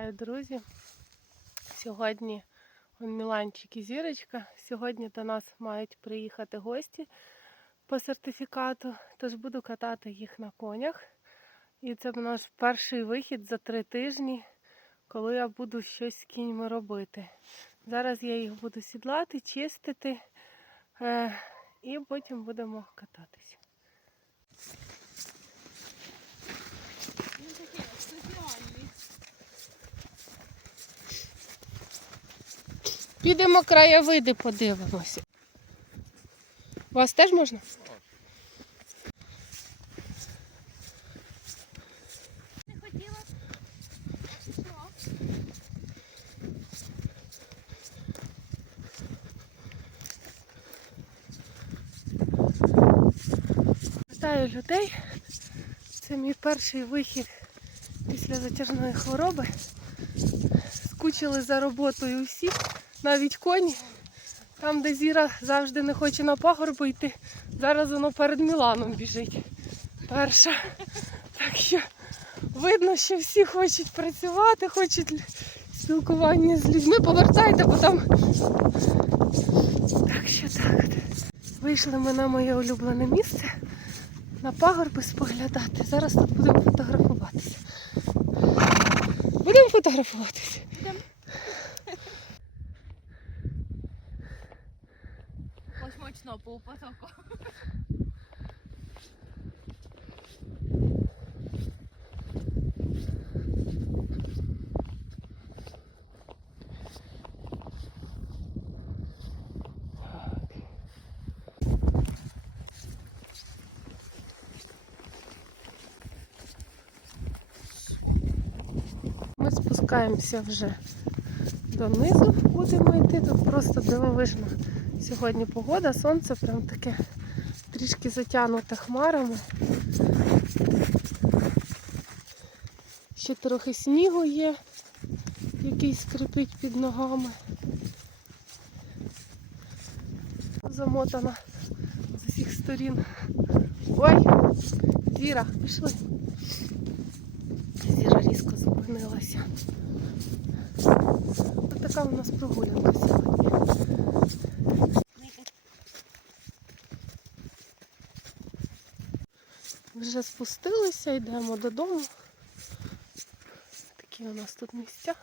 Вітаю, друзі! Сьогодні он Міланчик і Зірочка. Сьогодні до нас мають приїхати гості по сертифікату, тож буду катати їх на конях. І це наш перший вихід за три тижні, коли я буду щось з кіньми робити. Зараз я їх буду сідлати, чистити е, і потім будемо кататись. Він соціальний. Підемо краєвиди, подивимося. Вас теж можна? Не хотіла. Вітаю людей. Це мій перший вихід після затяжної хвороби. Скучили за роботою всі, навіть коні. Там, де Зіра завжди не хоче на пагорбу йти, зараз воно перед Міланом біжить. Перша. Так що видно, що всі хочуть працювати, хочуть спілкування з людьми. Повертайте, бо там. Так що так. Вийшли ми на моє улюблене місце на пагорби споглядати. Зараз тут будемо фотографуватися. Будемо фотографуватися. Ось мочно по потоку. Ми спускаємося вже донизу, будемо йти. Тут просто дивовижна сьогодні погода, сонце прям таке трішки затягнуте хмарами. Ще трохи снігу є, який скрипить під ногами. Замотана з усіх сторін. Ой, Зіра, пішли. Зіра різко зупинилася. Ось така у нас прогулянка сьогодні. Вже спустилися, йдемо додому. Такі у нас тут місця.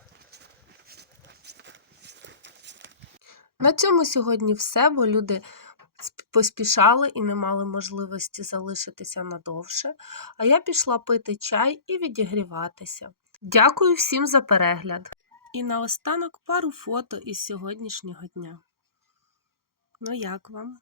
На цьому сьогодні все, бо люди поспішали і не мали можливості залишитися надовше. А я пішла пити чай і відігріватися. Дякую всім за перегляд. І наостанок пару фото із сьогоднішнього дня. Ну як вам?